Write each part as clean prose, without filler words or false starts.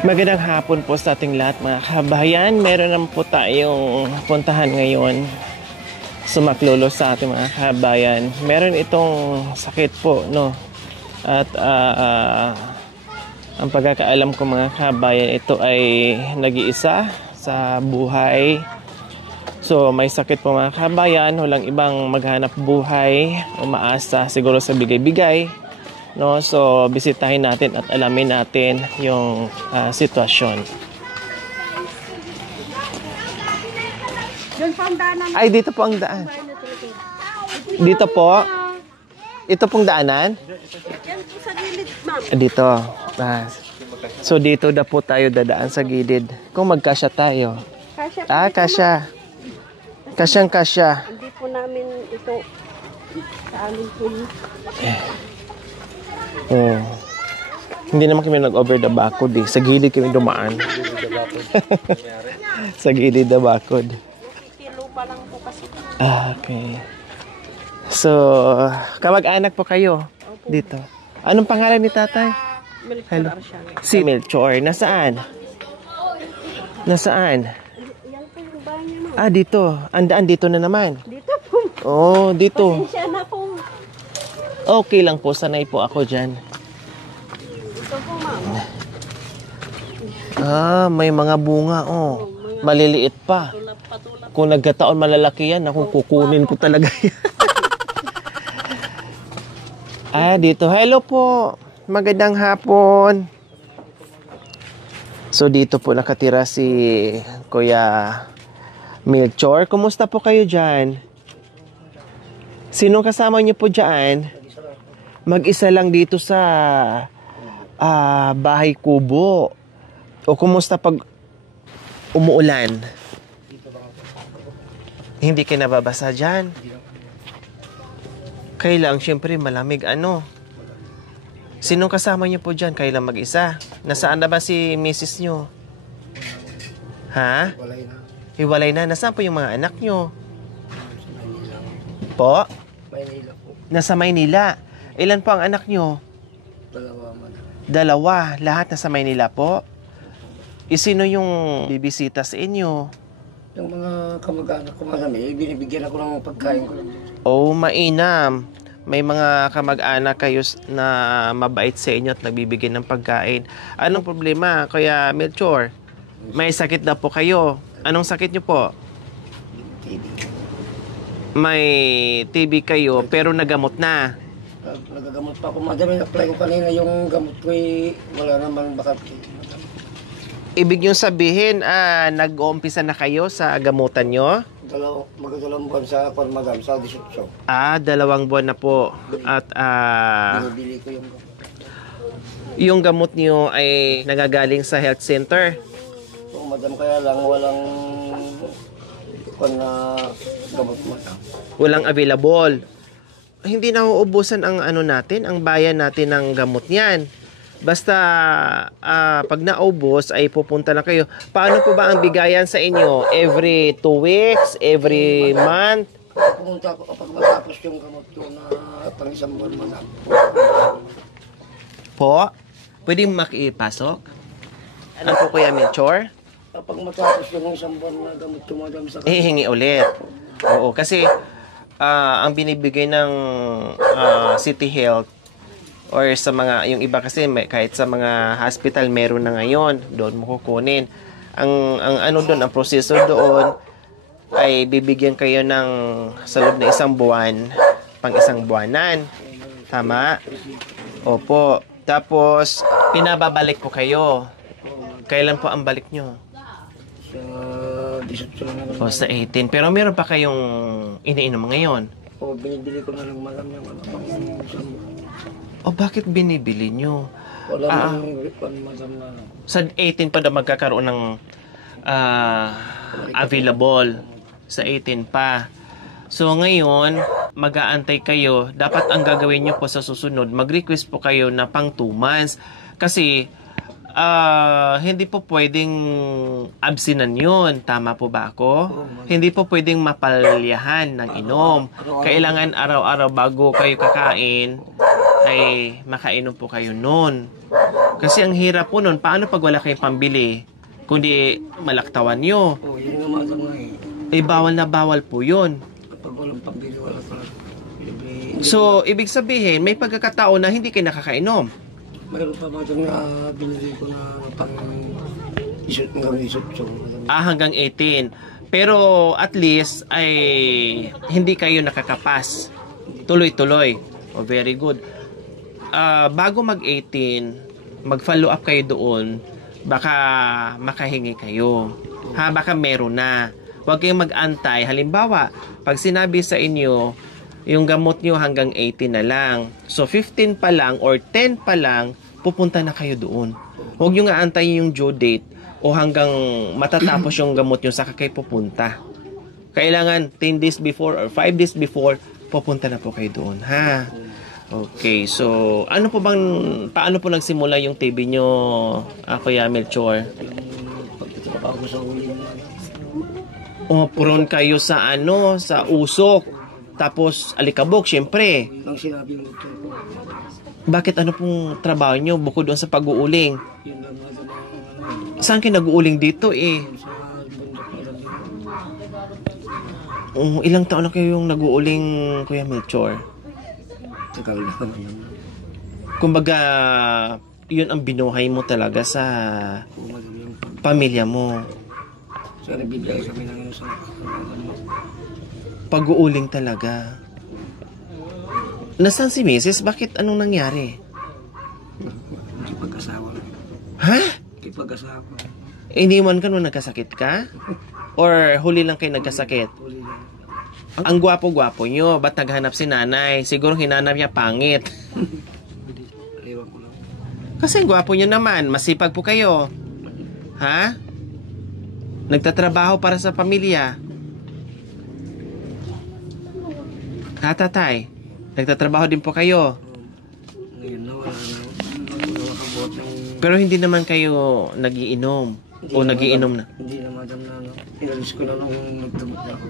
Magandang hapon po sa ating lahat mga kabayan. Meron naman po tayong puntahan ngayon. Sumaklolo sa ating mga kabayan. Meron itong sakit po, no? At ang pagkakaalam ko mga kabayan, ito ay nag-iisa sa buhay. So may sakit po mga kabayan, walang ibang maghanap buhay, umaasa siguro sa bigay-bigay. No, so bisitahin natin at alamin natin yung sitwasyon. Ay, dito po ang daan. Dito po. Ito pong daanan? Dito. So dito na po tayo dadaan sa gilid. Kung magkasya tayo. Kasya. Kasyang-kasya. Hindi po namin ito sa amin po. Oh. Hindi naman kami nag-over the bakod eh. Sa gilid kami dumaan. Sa gilid the bakod. Kilo pa lang po kasi. Okay. So, kamag-anak po kayo dito. Anong pangalan ni tatay? Melchor. Si Melchor. Nasaan? Nasaan? Yan po yung bahay niya, ma'am. Dito. Andaan dito na naman. Dito po. Oh, dito. Pasensya na po. Okay lang po. Sanay po ako dyan. Ito po, ma'am. May mga bunga. Oh. Maliliit pa. Patulap. Kung nagkataon malalaki yan, ako kukunin ko talaga yan. Dito. Hello po. Magandang hapon. So, dito po nakatira si Kuya Melchor. Kumusta po kayo dyan? Sinong kasama niyo po dyan? Mag-isa lang dito sa bahay kubo. O kumusta pag umuulan? Hindi ka nababasa dyan? Kailang, syempre, malamig ano. Sinong kasama niyo po dyan? Kailang mag-isa? Nasaan na ba si misis niyo? Ha? Walay na. Hiwalay na. Nasaan po yung mga anak niyo? Po? Maynila po. Nasa Maynila. Ilan po ang anak niyo? Dalawa man. Dalawa. Lahat nasa Maynila po? Sino yung bibisita sa inyo? Yung mga kamag-anak ko marami, binibigyan ako ng pagkain ko. Oh, mainam. May mga kamag-anak kayo na mabait sa inyo at nagbibigay ng pagkain. Anong problema, Kuya Melchor? May sakit na po kayo. Anong sakit niyo po? TB. May TB kayo pero nagamot na. Nagagamot pa ako. Madami na-apply ko kanina yung gamot ko wala namang bakit. Ibig nyo sabihin, nag-uumpisa na kayo sa gamutan nyo? Magdalawang buwan sa Kormagam, sa 18. 2 buwan na po. At Binibili ko yung gamot. yung gamot nyo ay nagagaling sa health center? Oo, madam, kaya lang walang gamot mo. Walang available. Hindi na uubusan ang ang bayan natin ng gamot niyan. Basta pag naubos ay pupunta na kayo. Paano po ba ang bigayan sa inyo? Every 2 weeks? Every month? Pumunta ako kapag matapos yung gamot ko na pang isang buwan man ako. Po? Pwede makipasok? Ano po Kuya Melchor? Kapag matapos yung isang buwan na gamot ko, madam, sa Hihingi ulit. Oo, kasi ang binibigay ng City Health or sa mga, yung iba kasi kahit sa mga hospital meron na ngayon, doon mo kukunin. Ang doon, ang proseso doon ay bibigyan kayo ng sa loob na 1 buwan, pang 1 buwanan. Tama? Opo. Tapos, pinababalik po kayo. Kailan po ang balik nyo? Sa 18 na naman. O sa 18. Pero meron pa kayong iniinom ngayon? O, binibili ko na lang madam yung pang isang buwan. O bakit binibili nyo? Wala nang madam na. Sa 18 pa na magkakaroon ng available. Sa 18 pa. So ngayon, mag-aantay kayo. Dapat ang gagawin nyo po sa susunod, mag-request po kayo na pang 2 months. Kasi hindi po pwedeng absinan yun. Tama po ba ako? Hindi po pwedeng mapalyahan ng inom. Kailangan araw-araw bago kayo kakain, ay makainom po kayo noon. Kasi ang hirap po nun, paano pag wala kayong pambili? Kundi malaktawan nyo. Yun nga madam nga eh. Eh, bawal na bawal po yun. Kapag walang pambili, wala pa. So, ibig sabihin, may pagkakataon na hindi kayo nakakainom. Mayroon pa madam na binili ko na pang isot ng isot. So, madam. Hanggang 18. Pero at least ay hindi kayo nakakapas. Tuloy-tuloy. Oh, very good. Bago mag-18, mag-follow up kayo doon. Baka makahingi kayo. Baka meron na. Huwag kayong mag-antay. Halimbawa, pag sinabi sa inyo, yung gamot nyo hanggang 18 na lang. So, 15 pa lang or 10 pa lang, pupunta na kayo doon. Huwag nyo nga antayin yung due date o hanggang matatapos yung gamot nyo saka kayo pupunta. Kailangan 10 days before or 5 days before, pupunta na po kayo doon. Ha? Okay, so paano po nagsimula yung TB nyo, Kuya Melchor? Pagkatapos ko sa huli naman. Puron kayo sa sa usok. Tapos alikabok, syempre. Nang sinabi ng doktor ko, Bakit ano pong trabaho nyo bukod doon sa pag-uuling? yun lang madam ang Saan kayo nag-uuling dito eh? sa bundok madam yun. Ilang taon na kayo yung nag-uuling, Kuya Melchor? Tagal na naman. Kumbaga, yun ang binuhay mo talaga sa Madam yung pamilya mo. so nagbibigay kami ng sa Pag-uuling talaga. Nasaan si Mrs.? Bakit anong nangyari? hindi pagkasawa. Ha? Hindi pagkasawa. Iniwan ka nung nagkasakit ka? Or huli lang kayo nagkasakit? Huli lang. Ang gwapo-gwapo nyo. Ba't naghanap si nanay? Siguro hinanap niya pangit. Ewan ko lang. Kasi ang gwapo nyo naman. Masipag po kayo. Ha? Nagtatrabaho para sa pamilya. Ha, tatay? Nagtatrabaho din po kayo. Ngayon na wala na kabot ng Pero hindi naman kayo nagiinom. O nagiinom na. hindi na madam na inalis ko na nung nagtumot na ako.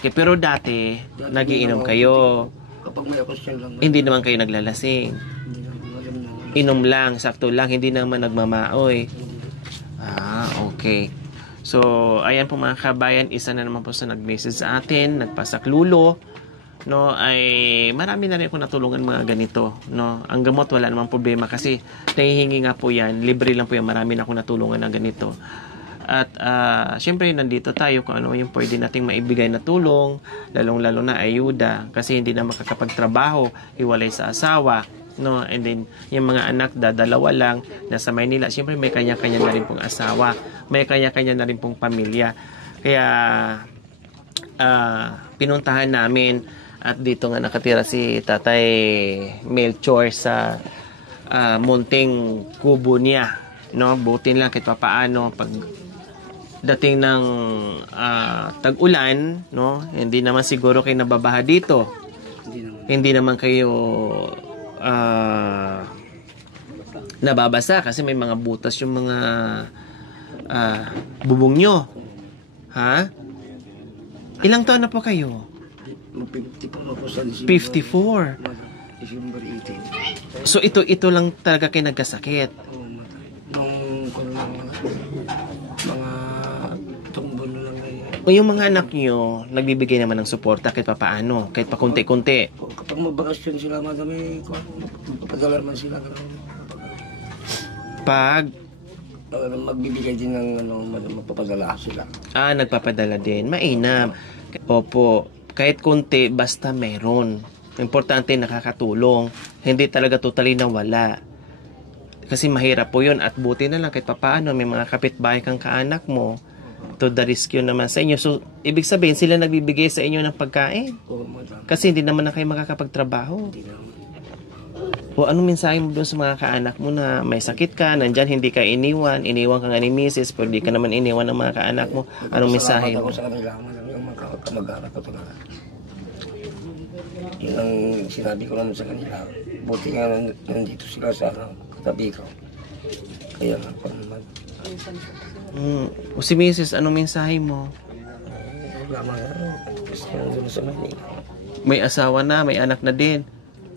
Okay. Pero dati, nagiinom kayo. Kapag may okasyon lang. Hindi naman kayo naglalasing. Hindi na madam na. Inom lang, sakto lang, hindi naman nagmamaoy. Okay. So, ayan po mga kabayan, isa na naman po sa nag-message sa atin, nagpasaklulo, no, ay marami na rin ako natulungan mga ganito, no. Ang gamot wala namang problema kasi nahihingi nga po yan, libre lang po yan, marami na akong natulungan ng ganito. At syempre nandito tayo kung ano yung pwede nating maibigay na tulong, lalong-lalo na ayuda kasi hindi na makakapagtrabaho, hiwalay sa asawa, no, and then yung mga anak dadalawa lang nasa Maynila, syempre may kanya-kanya na rin pong asawa, may kanya-kanya na rin pong pamilya, kaya pinuntahan namin at dito nga nakatira si Tatay Melchor sa munting kubo niya, no. Buti lang kahit papaano pag dating ng tag-ulan, no, hindi naman siguro kayo nababaha dito, hindi naman kayo nababasa kasi may mga butas yung mga bubong nyo. Ha? Ilang taon na po kayo? 50 po ako sa December. 54. December 18. So ito lang talaga kayo nagkasakit. Oo, nung kung mga tumbon lang na yan. O yung mga anak nyo, nagbibigay naman ng suporta kahit papaano, kahit pa kunti-kunti. Kapag magbakasyon sila, madami, papadala naman sila. Pag Magbibigay din ng mapapadala sila. nagpapadala din, mainam. Opo, kahit kunti, basta meron. Importante nakakatulong. Hindi talaga totally nawala. Kasi mahirap po yun. At buti na lang kahit papaano, may mga kapitbahay kang kaanak mo. To the rescue naman sa inyo. So, ibig sabihin, sila nagbibigay sa inyo ng pagkain. Oo, madam. Kasi hindi naman na kayo makakapagtrabaho. Hindi naman. O anong mensahe mo doon sa mga kaanak mo na may sakit ka, nandyan, hindi ka iniwan ka nga ni Mrs., pero di ka naman iniwan ng mga kaanak mo. Anong mensahe Salamat mo? ako sa kanila, madam, yung mga kamag-anak ko talaga. Yun ang sinabi ko naman sa kanila. Buti nga nandito sila sa katabi ko. Kaya nga pa naman. O si Mrs., anong mensahe mo? Wala mga gusto nandun sa Manila. May asawa na, may anak na din.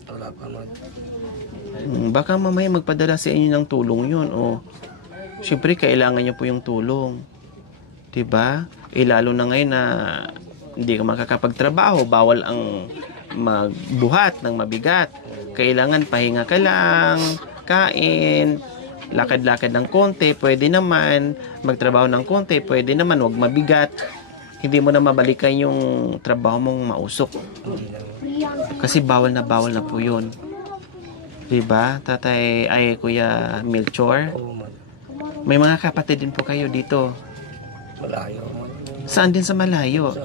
Wala pa man. Baka mamaya magpadala sa inyo ng tulong yun. O, syempre, kailangan nyo po yung tulong. Diba? Lalo na ngayon na hindi ka makakapagtrabaho, bawal ang magbuhat ng mabigat. Kailangan pahinga ka lang, kain, lakad-lakad ng konti, pwede naman, magtrabaho ng konti, pwede naman, wag mabigat. Hindi mo na mabalikan yung trabaho mong mausok. Kasi bawal na po yun. Diba? Tatay, ay Kuya Melchor. Oo, man. May mga kapatid din po kayo dito. Malayo, man. Saan din sa malayo?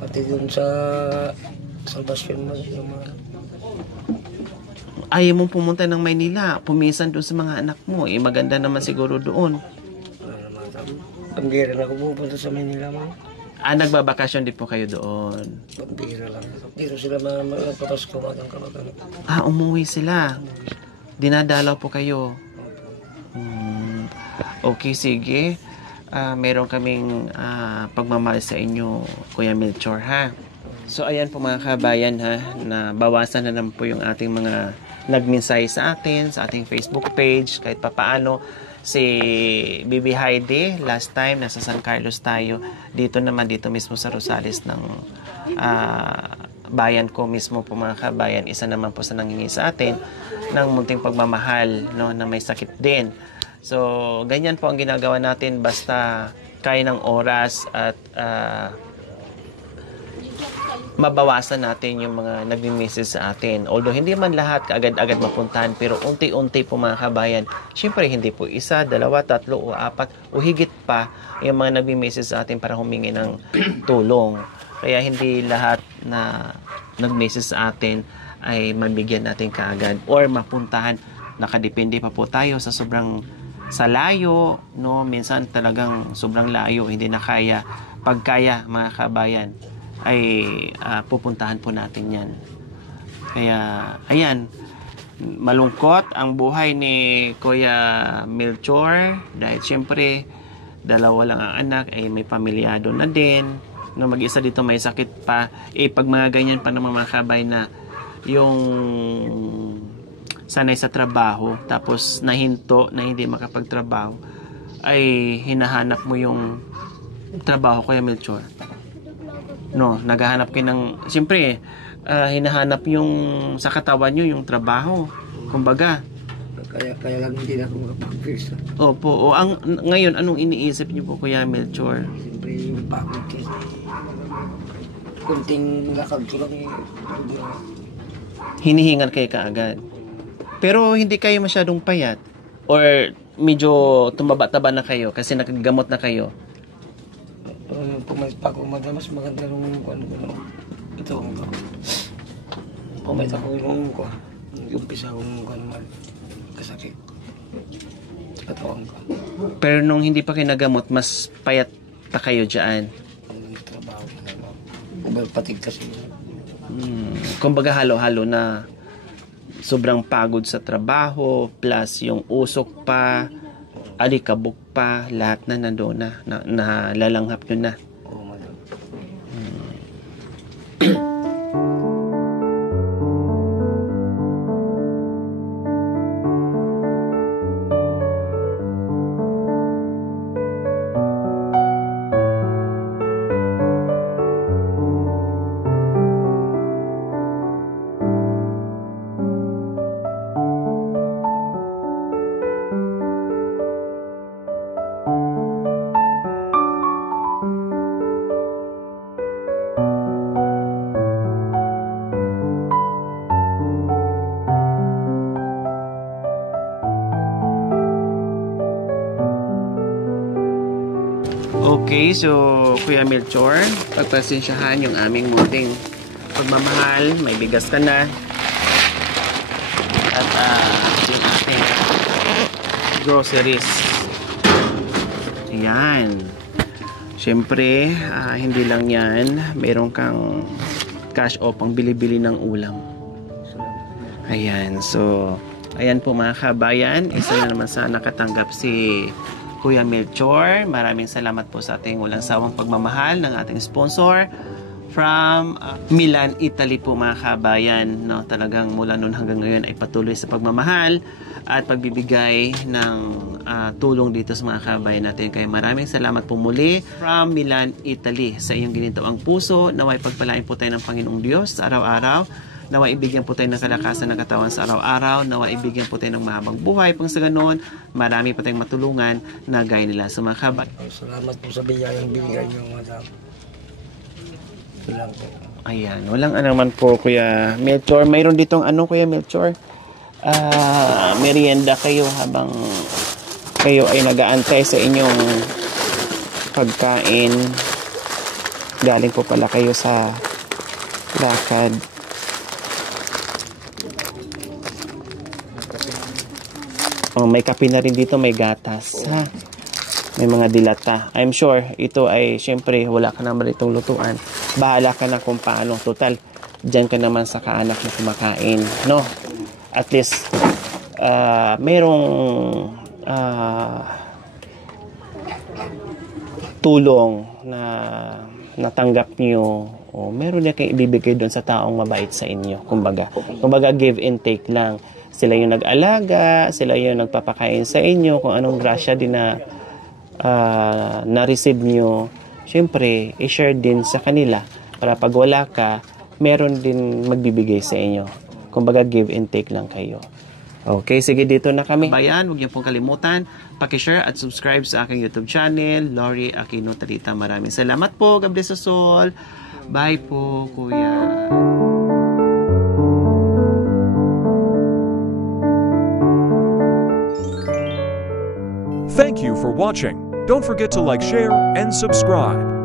Pati dun sa Salvacion, man. Yung mga... Ayaw mong pumunta ng Maynila, pumisan doon sa mga anak mo. Maganda naman siguro doon. Pambira na ako pupunta sa Manila, man. Nagbabakasyon din po kayo doon. Pambira lang. Dito sila magpapasko, magang. Umuwi sila. Dinadalaw po kayo. Okay, sige. Meron kaming pagmamahal sa inyo, Kuya Melchor, ha? So, ayan po mga kabayan, ha, na bawasan na naman po yung ating mga nagminsay sa atin, sa ating Facebook page, kahit papaano. Si Bibi Heidi, last time, nasa San Carlos tayo. Dito mismo sa Rosales ng bayan ko mismo po mga kabayan. Isa naman po sa nangingi sa atin ng munting pagmamahal, no, na may sakit din. So, ganyan po ang ginagawa natin basta kaya ng oras at mabawasan natin yung mga nagmi-message sa atin. Although hindi man lahat kaagad-agad mapuntahan, pero unti-unti po mga kabayan. Siyempre, hindi po isa, dalawa, tatlo, o apat, o higit pa yung mga nagmi-message sa atin para humingi ng tulong. Kaya hindi lahat na nag-message sa atin ay mabigyan natin kaagad or mapuntahan. Nakadepende pa po tayo sa sobrang sa layo, no? Minsan talagang sobrang layo, hindi na kaya. Pag kaya, mga kabayan, ay pupuntahan po natin yan. Kaya, ayan, malungkot ang buhay ni Kuya Melchor dahil siyempre, dalawa lang ang anak, ay may pamilyado na din. No, mag-isa dito may sakit pa. Pag mga ganyan pa naman mga kabay na yung sanay sa trabaho, tapos nahinto na hindi makapagtrabaho, ay hinahanap mo yung trabaho, Kuya Melchor. No, naghahanap kayo ng, siyempre, hinahanap yung sa katawan nyo, yung trabaho. Kumbaga. Kaya lang hindi na ako makapag-first. Opo. Ngayon, anong iniisip nyo po, Kuya Melchor? Siyempre, yung pagod kasi. Kunting lakad ko lang Hinihingal kayo kaagad. Pero hindi kayo masyadong payat. Or medyo tumaba-taba na kayo kasi nakagamot na kayo. Pumayat pa ako, mas maganda nung ito ang ko. Pumayat ako yung ko. Yung umpisa akong kasakit. Katawan ko. Pero nung hindi pa kayo nagamot, mas payat pa kayo dyan. Ang trabaho. Ubalpatig kasi. Kumbaga halo-halo na sobrang pagod sa trabaho, plus yung usok pa, alikabok pa, lahat na nandoon na nalalanghap nyo na. Oo, madam. Okay, so Kuya Melchor, pagpasensyahan yung aming munting pagmamahal. May bigas ka na. At yung ating groceries. Ayan. Siyempre, hindi lang yan. Meron kang cash o pang bili-bili ng ulam. Ayan, so ayan po mga kabayan. Isa na naman sa nakatanggap si Kuya Melchor. Maraming salamat po sa ating walang sawang pagmamahal ng ating sponsor, from Milan, Italy po mga kabayan, no? Talagang mula noon hanggang ngayon ay patuloy sa pagmamahal at pagbibigay ng tulong dito sa mga kabayan natin. Kaya maraming salamat po muli from Milan, Italy sa iyong ginitawang puso. Naway pagpalain po tayo ng Panginoong Diyos sa araw-araw. Naway ibigyan po tayo ng kalakasan ng katawan sa araw-araw. Naway ibigyan po tayo ng mahabang buhay. Pang sa ganoon, marami pa tayong matulungan na gaya nila sa mga kabayan. Salamat po sa biyayang binigay niyo, madam. Salamat po. Ayan, walang naman po Kuya Melchor. Mayroon ditong Kuya Melchor? Merienda kayo habang kayo ay nag-aantay sa inyong pagkain. Galing po pala kayo sa lakad. May kape na rin dito, may gatas, ha? May mga dilata. I'm sure ito ay, syempre, wala ka naman itong lutuan. Bahala ka na kung paano. Total, dyan ka naman sa kaanak na kumakain, no? At least, mayroong tulong na natanggap nyo o meron niya kayong ibibigay doon sa taong mabait sa inyo. Kumbaga give and take lang. Sila yung nag-alaga, sila yung nagpapakain sa inyo, kung anong grasya din na na-receive nyo, syempre, i-share din sa kanila para pag wala ka, meron din magbibigay sa inyo. Kumbaga, give and take lang kayo. Okay, sige, dito na kami. Bayan, huwag niyo pong kalimutan, pakishare at subscribe sa aking YouTube channel, Lori Aquino Talita. Maraming salamat po. God bless us all. Bye po, Kuya. Thank you for watching. Don't forget to like, share, and subscribe.